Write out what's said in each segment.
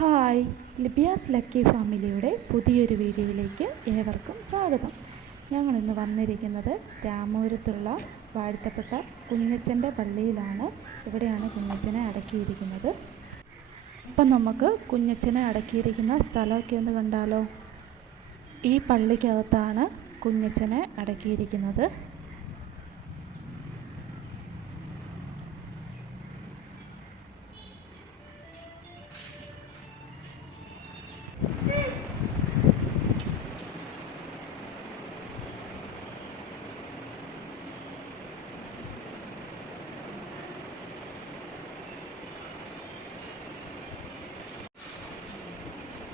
Hi, Libiya's lucky ഫാമിലിയുടെ പുതിയൊരു വീഡിയോയിലേക്ക് ഏവർക്കും സ്വാഗതം. ഞങ്ങളിന്ന് വന്നിരിക്കുന്നത് രാമപുരത്തുള്ള വാഴ്ത്തപ്പെട്ട കുഞ്ഞച്ചൻ്റെ പള്ളിയിലാണ്. ഇവിടെയാണ് കുഞ്ഞച്ചനെ അടക്കിയിരിക്കുന്നത്. അപ്പം നമുക്ക് കുഞ്ഞച്ചനെ അടക്കിയിരിക്കുന്ന സ്ഥലമൊക്കെ ഒന്ന് കണ്ടാലോ. ഈ പള്ളിക്കകത്താണ് കുഞ്ഞച്ചനെ അടക്കിയിരിക്കുന്നത്.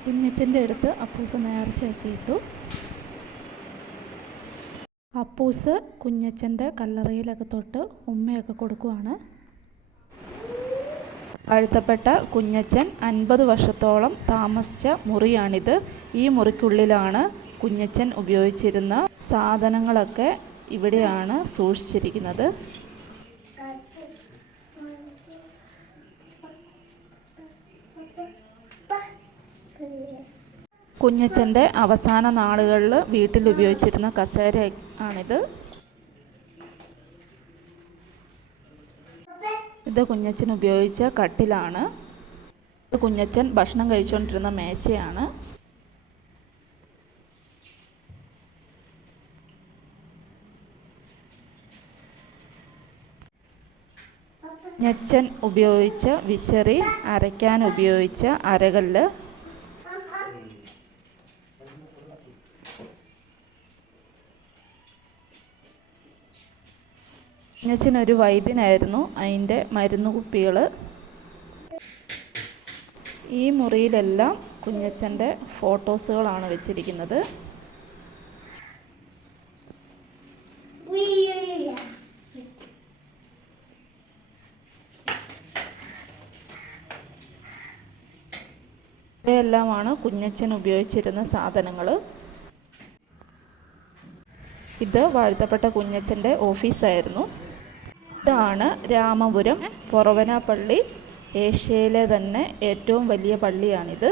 കുഞ്ഞച്ചൻ്റെ അടുത്ത് അപ്പൂസ് നേർച്ചയൊക്കെ ഇട്ടു. അപ്പൂസ് കുഞ്ഞച്ചൻ്റെ കല്ലറയിലൊക്കെ തൊട്ട് ഉമ്മയൊക്കെ കൊടുക്കുവാണ്. വാഴ്ത്തപ്പെട്ട കുഞ്ഞച്ചൻ 50 വർഷത്തോളം താമസിച്ച മുറിയാണിത്. ഈ മുറിക്കുള്ളിലാണ് കുഞ്ഞച്ചൻ ഉപയോഗിച്ചിരുന്ന സാധനങ്ങളൊക്കെ ഇവിടെയാണ് സൂക്ഷിച്ചിരിക്കുന്നത്. കുഞ്ഞച്ചൻ്റെ അവസാന നാളുകളിൽ വീട്ടിൽ ഉപയോഗിച്ചിരുന്ന കസേര ആണിത്. ഇത് കുഞ്ഞച്ചൻ ഉപയോഗിച്ച കട്ടിലാണ്. ഇത് കുഞ്ഞച്ചൻ ഭക്ഷണം കഴിച്ചുകൊണ്ടിരുന്ന മേശയാണ്. കുഞ്ഞച്ചൻ ഉപയോഗിച്ച വിശറി, അരയ്ക്കാൻ ഉപയോഗിച്ച അരകല്ല്. കുഞ്ഞച്ചനൊരു വൈദ്യനായിരുന്നു. അതിൻ്റെ മരുന്ന് കുപ്പികൾ. ഈ മുറിയിലെല്ലാം കുഞ്ഞച്ചൻ്റെ ഫോട്ടോസുകളാണ് വെച്ചിരിക്കുന്നത്. ഇവയെല്ലാമാണ് കുഞ്ഞച്ചൻ ഉപയോഗിച്ചിരുന്ന സാധനങ്ങൾ. ഇത് വാഴ്ത്തപ്പെട്ട കുഞ്ഞച്ചൻ്റെ ഓഫീസായിരുന്നു. ഇതാണ് രാമപുരം പൊറവന പള്ളി. ഏഷ്യയിലെ തന്നെ ഏറ്റവും വലിയ പള്ളിയാണിത്.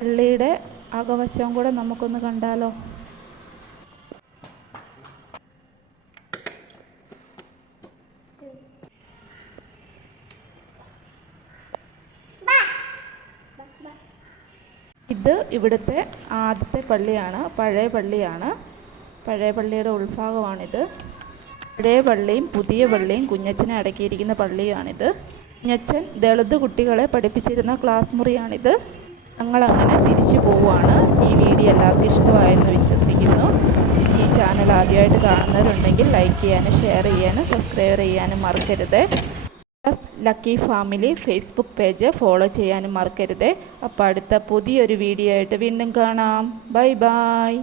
പള്ളിയുടെ അകവശം കൂടെ നമുക്കൊന്ന് കണ്ടാലോ. ഇത് ഇവിടുത്തെ ആദ്യത്തെ പള്ളിയാണ്. പഴയ പള്ളിയാണ്. പഴയ പള്ളിയുടെ ഉൾഭാഗമാണിത്. പഴയ പള്ളിയും പുതിയ പള്ളിയും കുഞ്ഞച്ചനെ അടക്കിയിരിക്കുന്ന പള്ളിയാണിത്. കുഞ്ഞച്ചൻ ദളിത് കുട്ടികളെ പഠിപ്പിച്ചിരുന്ന ക്ലാസ് മുറിയാണിത്. ഞങ്ങളങ്ങനെ തിരിച്ചു പോവുകയാണ്. ഈ വീഡിയോ എല്ലാവർക്കും ഇഷ്ടമായെന്ന് വിശ്വസിക്കുന്നു. ഈ ചാനൽ ആദ്യമായിട്ട് കാണുന്നവരുണ്ടെങ്കിൽ ലൈക്ക് ചെയ്യാനും ഷെയർ ചെയ്യാനും സബ്സ്ക്രൈബ് ചെയ്യാനും മറക്കരുത്. Lucky family Facebook page follow ചെയ്യാനും മറക്കരുത്. അപ്പോൾ അടുത്ത പുതിയൊരു വീഡിയോ ആയിട്ട് വീണ്ടും കാണാം. Bye bye.